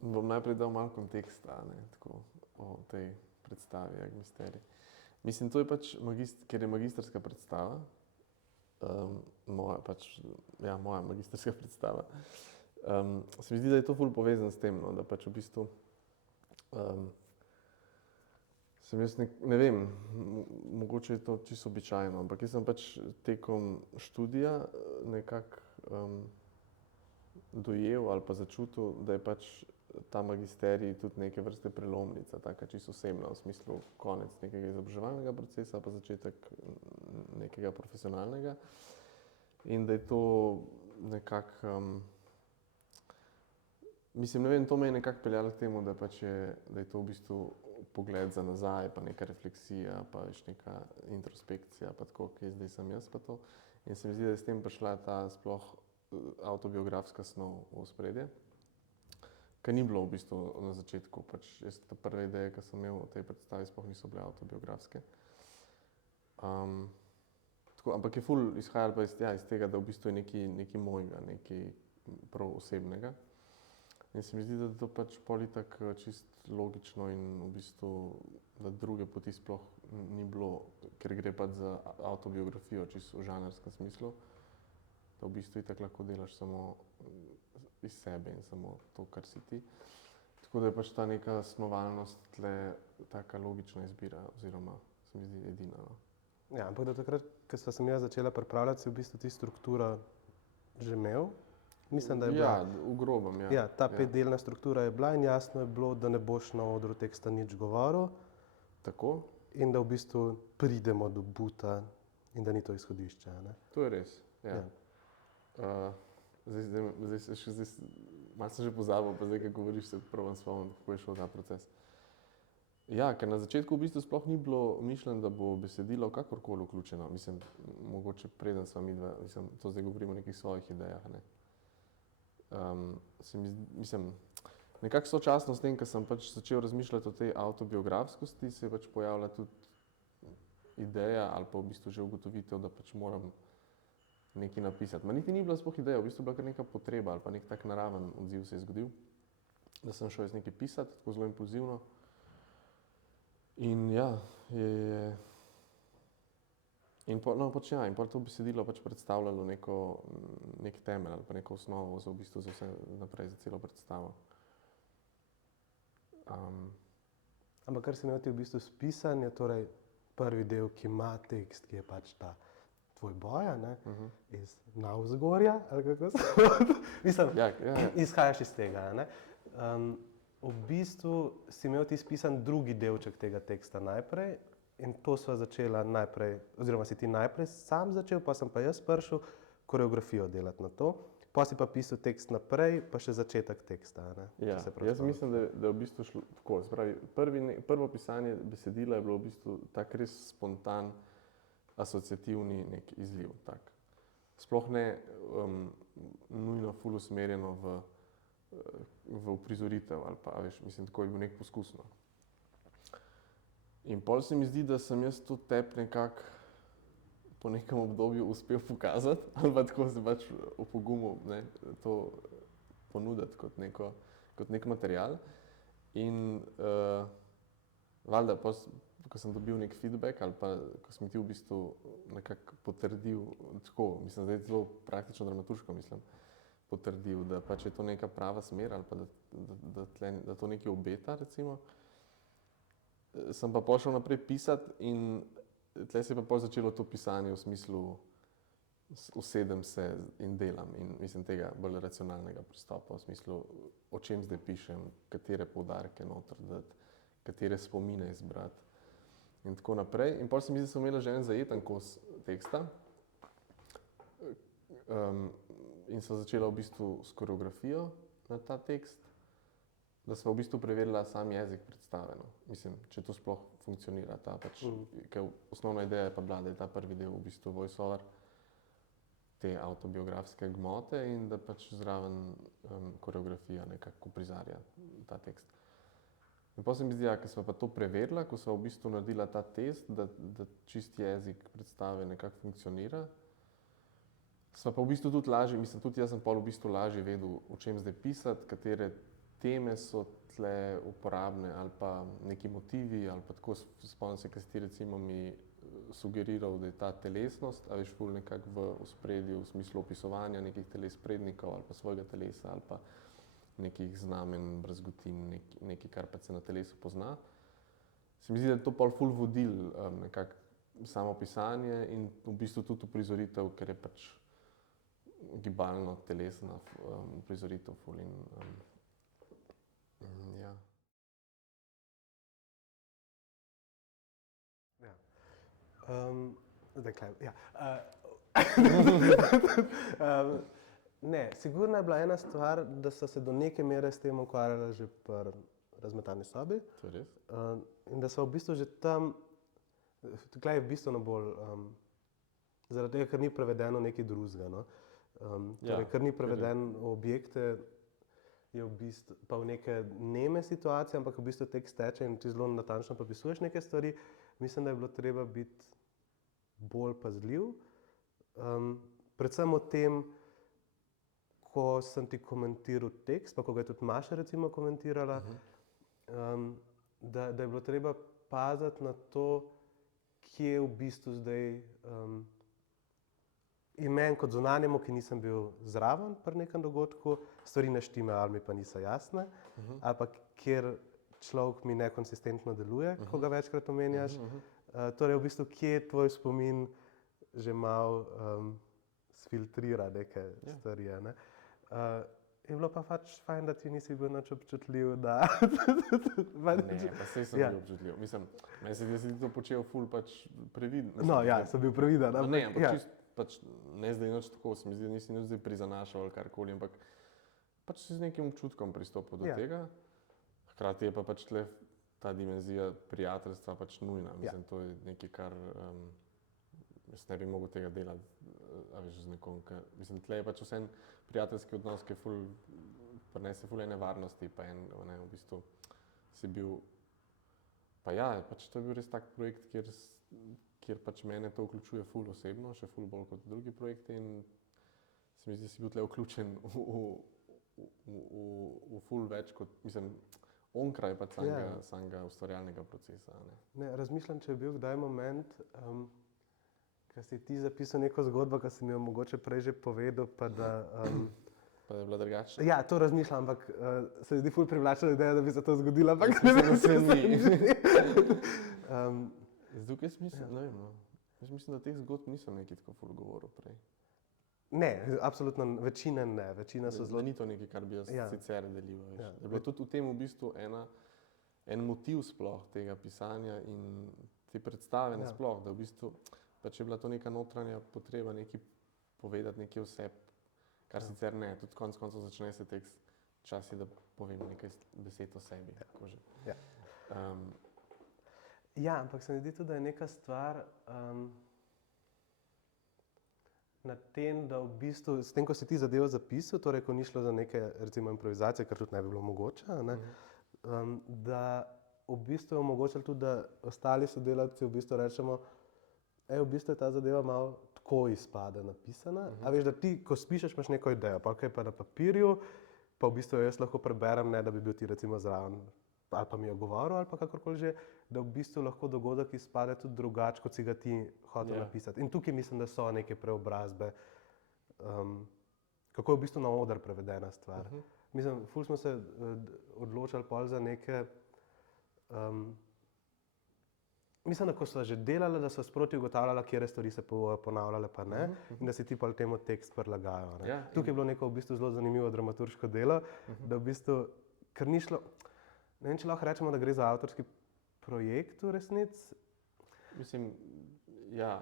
Bom najprej dal malo konteksta, ne, tako, o tej predstavi Agmisterij. Mislim, to je pač, ker je magistrska predstava, moja magistrska predstava, se mi zdi, da je to ful povezano s tem, no, da pač v bistvu sem jaz ne vem, mogoče je to čisto običajno, ampak jaz sem pač tekom študija nekako dojel ali pa začutil, da je pač ta magisterij tudi neke vrste prelomnica, taka čisto osebna, v smislu konec nekega izobraževalnega procesa pa začetek nekega profesionalnega. In da je to nekako, mislim, ne vem, to me je nekako peljalo k temu, da je to v bistvu pogled za nazaj, pa neka refleksija, pa veš neka introspekcija, pa tako, kje zdaj sem jaz pa to. In se mi zdi, da je s tem prišla ta sploh avtobiografska snov v ospredje, ker ni bilo v bistvu na začetku, pač jaz te prve ideje, ki sem imel o tej predstavi, sploh niso bile avtobiografske. Tako, ampak je ful izhajalo pa iz tega, da v bistvu je nekaj mojega, nekaj prav osebnega. In se mi zdi, da je to pač pol itak čist logično in v bistvu, da druge poti sploh ni bilo, ker gre pač za avtobiografijo, čisto v žanrskem smislu, da v bistvu itak lahko delaš samo iz sebe in samo to, kar si ti. Tako da je pač ta neka snovalnost tle taka logična izbira oziroma se mi zdi edina, no. Ja, ampak do takrat, ko sva se jaz začela pripravljati, si v bistvu ti struktura že imel. Mislim, da je bila. Ja, v grobem, ja. Ja, ta petdelna struktura je bila in jasno je bilo, da ne boš na odru teksta nič govoril. Tako. In da v bistvu pridemo do buta in da ni to izhodišče, ne? To je res, ja. Malo sem že pozabil, pa zdaj, ko govoriš, se probam spomniti, kako je šel ta proces. Ja, ker na začetku v bistvu sploh ni bilo mišljeno, da bo besedilo kakorkoli vključeno. Mislim, mogoče preden sva midva, to zdaj govorim o nekih svojih idejah, ne. Mislim, nekako sočasno s tem, ko sem pač začel razmišljati o tej avtobiografskosti, se je pač pojavila tudi ideja ali pa v bistvu že ugotovitev, da pač moram nekaj napisati. Ma niti ni bila sploh ideja, v bistvu je bila kar neka potreba ali pa nek tak naraven odziv se je zgodil, da sem šel jaz nekaj pisati, tako zelo impulzivno. In ja, in pol to besedilo pač predstavljalo nek temelj ali pa neko osnovo za v bistvu za vse naprej, za celo predstavo. Ampak kar si imel ti v bistvu spisan, je torej prvi del, ki ima tekst, ki je pač ta tvoj boj, a ne, iz navzgorja, ali kako se mislim, izhajaš iz tega, a ne. V bistvu si imel ti spisan drugi delček tega teksta najprej in to sva začela najprej, oziroma si ti najprej sam začel, pa sem pa jaz prišel koreografijo delati na to, pol si pa pisal tekst naprej, pa še začetek teksta, a ne. Ja, jaz mislim, da je v bistvu šlo tako, se pravi, prvo pisanje besedila je bilo v bistvu tak res spontan, asociativni nek izliv, tak. Sploh ne nujno ful usmerjeno v uprizoritev ali pa, a veš, mislim, tako je bil nek poskus, no. In pol se mi zdi, da sem jaz to tebi nekako po nekem obdobju uspel pokazati ali pa tako se pač opogumil, ne, to ponuditi kot nek material. In valjda, ko sem dobil nek feedback ali pa ko si mi ti v bistvu nekako potrdil, tako, mislim, zdaj zelo praktično dramaturško mislim, potrdil, da pač je to neka prava smer ali pa da to nekaj obeta, recimo, sem pa pol šel naprej pisati in tle se je pa pol začelo to pisanje v smislu usedem se in delam in mislim tega bolj racionalnega pristopa, v smislu o čem zdaj pišem, katere poudarke noter dati, katere spomine izbrati in tako naprej. In pol se mi zdi, da sem imela že en zajeten kos teksta in sva začela v bistvu s koreografijo na ta tekst, da sva v bistvu preverila sam jezik predstave, no. Mislim, če to sploh funkcionira, ta pač, ker osnovna ideja je pa bila, da je ta prvi del v bistvu voice-over te avtobiografske gmote in da pač zraven koreografija nekako uprizarja ta tekst. In pol se mi zdi, ja, ko sva pa to preverila, ko sva v bistvu naredila ta test, da čist jezik predstave nekako funkcionira, Sva pa v bistvu tudi lažje, mislim, tudi jaz sem pol v bistvu lažje vedel, o čem zdaj pisati, katere teme so tle uporabne ali pa neki motivi ali pa tako. Spomnim se, kaj si ti recimo mi sugeriral, da je ta telesnost, a veš, ful nekako v ospredju v smislu opisovanja nekih teles prednikov ali pa svojega telesa ali pa nekih znamen, brazgotin, nekaj, kar pa se na telesu pozna. Se mi zdi, da je to pol ful vodil nekako samo pisanje in v bistvu tudi uprizoritev, ker je pač gibalno telesna uprizoritev ful in ja. Zdaj kaj, ja. Ne, sigurno je bila ena stvar, da so se do neke mere s tem ukvarjala že pri razmetani sobi. To je res? In da so v bistvu že tam, tukaj je bistveno bolj, zaradi tega, ker ni prevedeno nekaj drugega, no. Torej, ker ni preveden v objekte, je v bistvu pa v neke neme situacije, ampak v bistvu tekst teče in ti zelo natančno popisuješ neke stvari. Mislim, da je bilo treba biti bolj pazljiv. Predvsem o tem, ko sem ti komentiral tekst, pa ko ga je tudi Maša recimo komentirala, da je bilo treba paziti na to, kje v bistvu zdaj in meni kot zunanjemu, ki nisem bil zraven pri nekem dogodku, stvari ne štimajo ali mi pa niso jasne, ali pa kjer človek mi nekonsistentno deluje, ko ga večkrat omenjaš. Torej v bistvu, kje tvoj spomin že malo sfiltrira neke stvari, ne. Je bilo pa pač fajn, da ti nisi bil nič občutljiv, da Ne, pa saj sem bil občutljiv. Mislim, meni se zdi, da si ti to počel ful pač previden. No ja, sem bil previden. Ne, ampak čisto pač ne zdaj nič tako, se mi zdi, da nisi nič zdaj prizanašal ali karkoli, ampak pač si z nekim občutkom pristopil do tega. Hkrati je pa pač tle ta dimenzija prijateljstva pač nujna. Mislim, to je nekaj, kar jaz ne bi mogel tega delati, a veš, z nekom, mislim, tle je pač vsem prijateljski odnos, ki prinese ful ene varnosti, pa v bistvu si bil, pa ja, pač to je bil res tak projekt, kjer pač mene to vključuje ful osebno, še ful bolj kot drugi projekti in se mi zdi, da si bil tle vključen v ful več kot, mislim, onkraj pač samega ustvarjalnega procesa. Ne, razmišljam, če je bil kdaj moment, ko si ti zapisal neko zgodbo, ki si mi jo mogoče prej že povedal, pa da Pa je bila drugačna? Ja, to razmišljam, ampak se mi zdi ful privlačna ideja, da bi se to zgodilo, ampak se ni. Tukaj mislim, ne vem, no. Jaz mislim, da teh zgodb nisem nekaj tako ful govoril prej. Ne, absolutno, večina ne, večina so zelo... Da ni to nekaj, kar bi jaz sicer delil, veš. Da je bilo tudi v tem v bistvu en motiv sploh tega pisanja in te predstave nasploh, da v bistvu pač je bila to neka notranja potreba nekaj povedati, nekaj oseb, kar sicer ne, tudi konec koncev začne se tekst, čas je, da povem nekaj besed o sebi. Ja, ampak se mi zdi tudi, da je neka stvar na tem, da v bistvu, s tem, ko si ti zadevo zapisal, torej, ko ni šlo za neke, recimo, improvizacije, kar tudi ne bi bilo mogoče, ne, da v bistvu je omogočilo tudi, da ostali sodelavci v bistvu rečemo, v bistvu je ta zadeva malo tako izpade napisana. A veš, da ti, ko spišeš, imaš neko idejo, pa kaj pa na papirju, pa v bistvu jaz lahko preberem, ne da bi bil ti recimo zraven, ali pa mi je govoril, ali pa kakorkoli že, da v bistvu lahko dogodek izpade tudi drugače, kot si ga ti hotel napisati. In tukaj mislim, da so neke preobrazbe, kako je v bistvu na oder prevedena stvar. Mislim, ful smo se odločali pol za neke, mislim, da ko sva že delala, da sva sproti ugotavljala, kje stvari se ponavljale pa ne, in da si ti pol temu tekst prilagajajo. Tukaj je bilo neko v bistvu zelo zanimivo dramaturško delo, da v bistvu, ker ni šlo, ne vem, če lahko rečemo, da gre za avtorski projekt v resnici. Mislim, ja.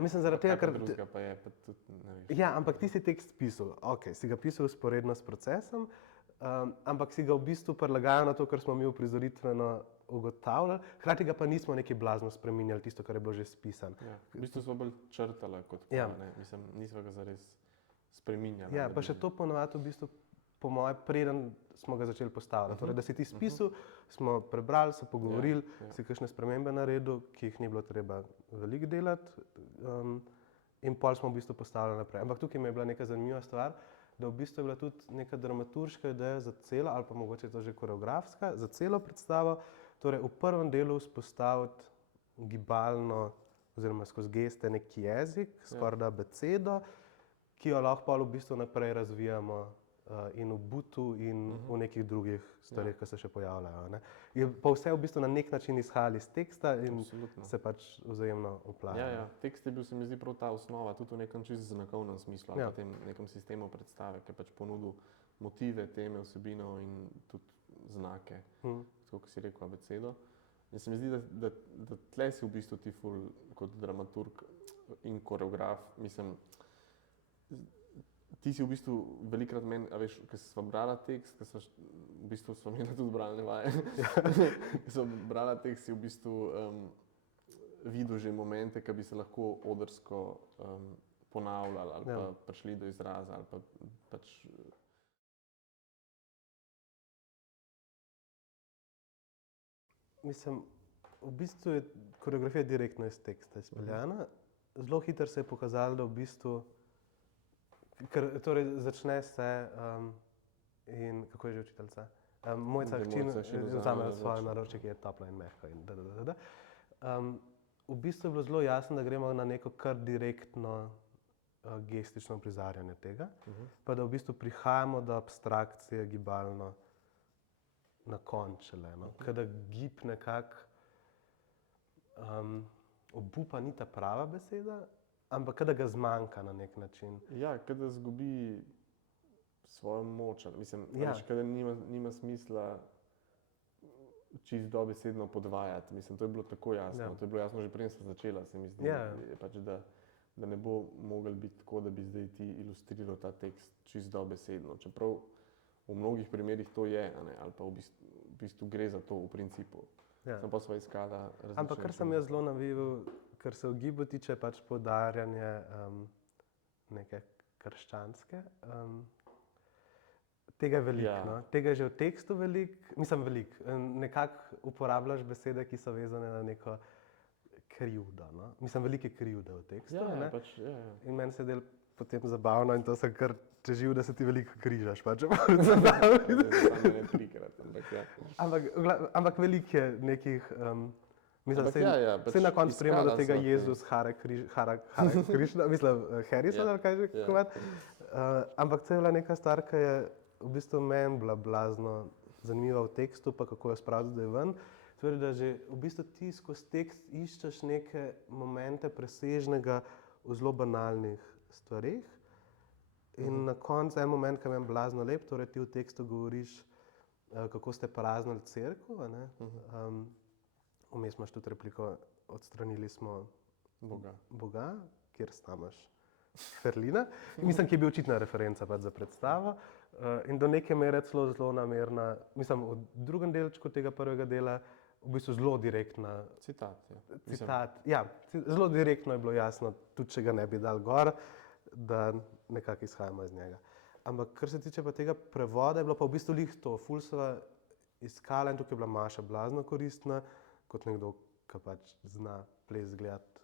Mislim, zaradi tega, ker... Drugega pa je, pa tudi, ne veš. Ja, ampak ti si tekst pisal, si ga pisal vzporedno s procesom, ampak si ga v bistvu prilagajal na to, kar smo mi uprizoritveno ugotavljali, hkrati ga pa nismo nekaj blazno spreminjali, tisto, kar je bilo že spisano. V bistvu smo bolj črtali kot pa, ne, mislim, nismo ga zares spreminjali. Ja, pa še to ponovadi v bistvu, po moje, preden smo ga začeli postavljati. Torej, da si ti spisal, smo prebrali, se pogovorili, si kakšne spremembe naredil, ki jih ni bilo treba veliko delati, in pol smo v bistvu postavili naprej. Ampak tukaj mi je bila neka zanimiva stvar, da v bistvu je bila tudi neka dramaturška ideja za celo, ali pa mogoče to že koreografska, za celo predstavo. Torej v prvem delu vzpostaviti gibalno, oziroma skozi geste neki jezik, skoraj da besedo, ki jo lahko pol v bistvu naprej razvijamo in v butu in v nekih drugih stvareh, ki se še pojavljajo. Ne. Je pa vse v bistvu na nek način izhajalo iz teksta in se pač vzajemno vplavlja. Ja. Tekst je bil, se mi zdi, prav ta osnova, tudi v nekem čisto znakovnem smislu, ali pa tem nekem sistemu predstave, ki je pač ponudil motive, teme, vsebino in tudi znake, tako kot si rekel, abecedo. In se mi zdi, da tle si v bistvu ti ful kot dramaturg in koreograf, mislim, ti si v bistvu velikrat meni, a veš, ko sva brala tekst, v bistvu sva imela tudi bralne vaje, ko sva brala tekst, si v bistvu videl že momente, ki bi se lahko odrsko ponavljali ali pa prišli do izraza ali pa pač. Mislim, v bistvu je koreografija direktno iz teksta izpeljana. Zelo hitro se je pokazalo, da v bistvu, ker torej začne se in kako je že učiteljica? Mojca hčer vzame svoje naročje, ki je toplo in mehko in da. V bistvu je bilo zelo jasno, da gremo na neko kar direktno gestično uprizarjanje tega, pa da v bistvu prihajamo do abstrakcije gibalno na koncu šele, no. Kada gib nekako, obupa ni ta prava beseda, ampak kada ga zmanjka na nek način. Ja, kada izgubi svojo moč, mislim, veš, kada nima smisla čisto dobesedno podvajati. Mislim, to je bilo tako jasno, to je bilo jasno že preden sem začela, se mi zdi, pač, da ne bo moglo biti tako, da bi zdaj ti ilustriral ta tekst čisto dobesedno, čeprav v mnogih primerih to je, a ne, ali pa v bistvu gre za to v principu. Sem pa sva iskala različne. Ampak kar sem jaz zelo navijal, kar se v gibu tiče, pač poudarjanje neke krščanske, tega je veliko, no. Tega je že v tekstu veliko, mislim veliko, nekako uporabljaš besede, ki so vezane na neko krivdo, no. Mislim, veliko je krivde v tekstu, ne. In meni se je del potem zabavno in to sem kar težil, da se ti veliko križaš, pač. Ampak veliko je nekih, mislim, se na koncu sprejema do tega Jezus, Hare Krišna, mislim, Harrison ali kaj že komat. Ampak to je bila neka stvar, ki je v bistvu meni bila blazno zanimiva v tekstu, pa kako jo spraviti zdaj ven. Torej, da že v bistvu ti skozi tekst iščeš neke momente presežnega v zelo banalnih stvareh. In na koncu en moment, ki je meni blazno lep, torej ti v tekstu govoriš, kako ste praznili cerkev, a ne. Vmes imaš tudi repliko, odstranili smo Boga, kjer snamaš Ferlina. Mislim, ki je bil očitna referenca pač za predstavo. In do neke mere celo zelo namerna, mislim, v drugem delčku tega prvega dela, v bistvu zelo direktna. Citat, ja. Zelo direktno je bilo jasno, tudi če ga ne bi dal gor, da nekako izhajamo iz njega. Ampak kar se tiče pa tega prevoda, je bilo pa v bistvu lih to. Ful sva iskala in tukaj je bila Maša blazno koristna, kot nekdo, ki pač zna ples gledati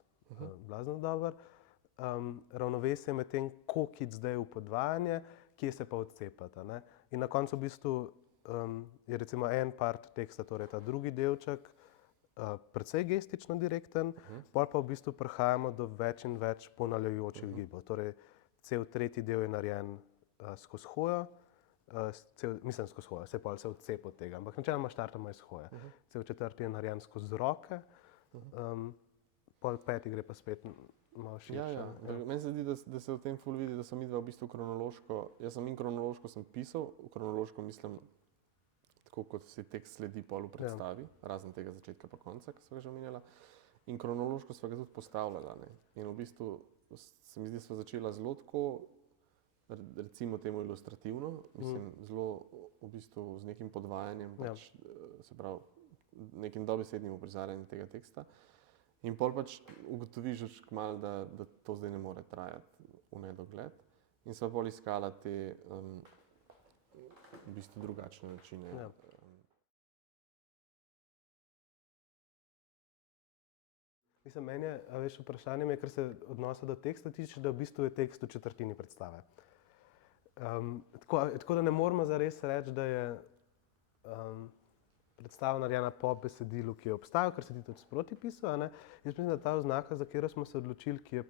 blazno dobro. Ravnovesje med tem, koliko iti zdaj v podvajanje, kje se pa odcepati, a ne. In na koncu v bistvu je recimo en part teksta, torej ta drugi delček, precej gestično direkten, pol pa v bistvu prihajamo do več in več ponavljajočih gibov. Torej, cel tretji del je narejen skozi hojo, mislim skozi hojo, saj pol se odcep od tega, ampak načeloma štartamo iz hoje. Cel četrti je narejen skozi roke, pol peti gre pa spet malo širše. Meni se zdi, da se v tem ful vidi, da so midva v bistvu kronološko, jaz sem in kronološko sem pisal, kronološko mislim, tako kot si tekst sledi pol v predstavi, razen tega začetka pa konca, ki sva ga že omenjala. In kronološko sva ga tudi postavljala, ne. In v bistvu se mi zdi, sva začela zelo tako, recimo temu ilustrativno, mislim, zelo v bistvu z nekim podvajanjem, pač, se pravi, nekim dobesednim uprizarjanjem tega teksta. In pol pač ugotoviš že kmalu, da to zdaj ne more trajati v nedogled. In sva pol iskala te v bistvu drugačne načine. Mislim, meni je, a veš, vprašanje je, kar se odnosa do teksta tiče, da v bistvu je tekst v četrtini predstave. Tako da ne moramo zares reči, da je predstava narejena po besedilu, ki je obstajal, kar se ti tudi sproti pisal. Jaz mislim, da ta oznaka, za katero smo se odločili, ki je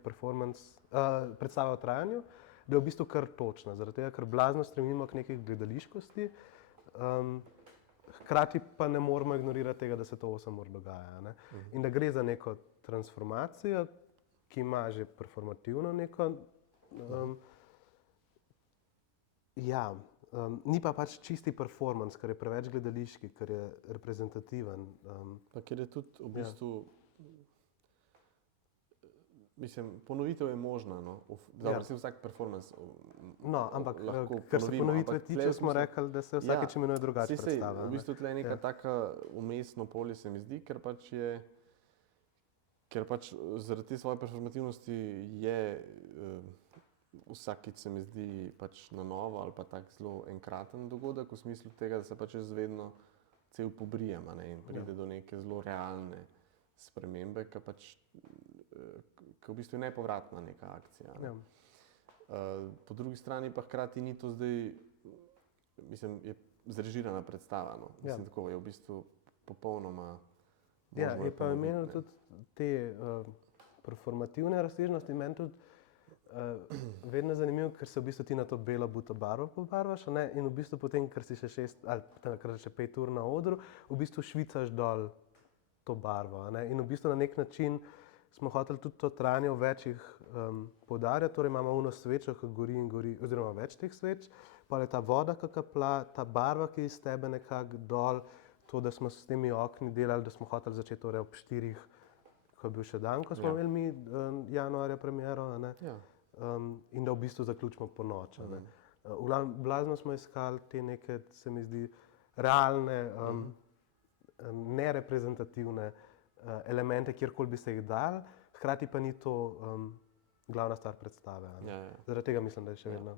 predstava o trajanju, da je v bistvu kar točna. Zaradi tega, ker blazno stremimo k neki gledališkosti, hkrati pa ne moremo ignorirati tega, da se to 8 ur dogaja. In da gre za neko transformacijo, ki ima že performativno neko. Ni pa pač čisti performance, ker je preveč gledališki, ker je reprezentativen. Pa ker je tudi v bistvu, mislim, ponovitev je možna, no. Dobro, si vsak performance Ampak lahko kar se ponovimo, ponovitve ampak tiče, tle smo rekli, da se vsakeč imenuje drugače saj, predstava. v bistvu tle je neka taka vmesno polje, se mi zdi, ker pač zaradi te svoje performativnosti je vsakič, se mi zdi, pač na novo ali pa tak zelo enkraten dogodek, v smislu tega, da se pač jaz vedno cel pobrijem, in pride do neke zelo realne spremembe, ki v bistvu je nepovratna neka akcija. Po drugi strani pa hkrati ni to zdaj, mislim, je zrežirana predstava, no. Mislim, tako je v bistvu popolnoma možno je pa imel tudi te performativne razsežnosti. Meni tudi vedno zanimivo, ker se v bistvu ti na to belo buto barvo pobarvaš, in v bistvu potem, ker si še 6 ali takrat še 5 ur na odru, v bistvu švicaš dol to barvo. In v bistvu na nek način smo hoteli tudi to trajanje v večjih poudarjati. Torej imamo ono svečo, ki gori in gori, oziroma več teh sveč, pa je ta voda, ki kaplja, ta barva, ki iz tebe nekako dol, to, da smo s temi okni delali, da smo hoteli začeti torej ob 4, ko je bil še dan, ko smo imeli mi januarja premiero, in da v bistvu zaključimo po noči. V glavnem, blazno smo iskali te neke, se mi zdi, realne, nereprezentativne elemente, kjerkoli bi se jih dali, hkrati pa ni to glavna stvar predstave. Zaradi tega mislim, da je še vedno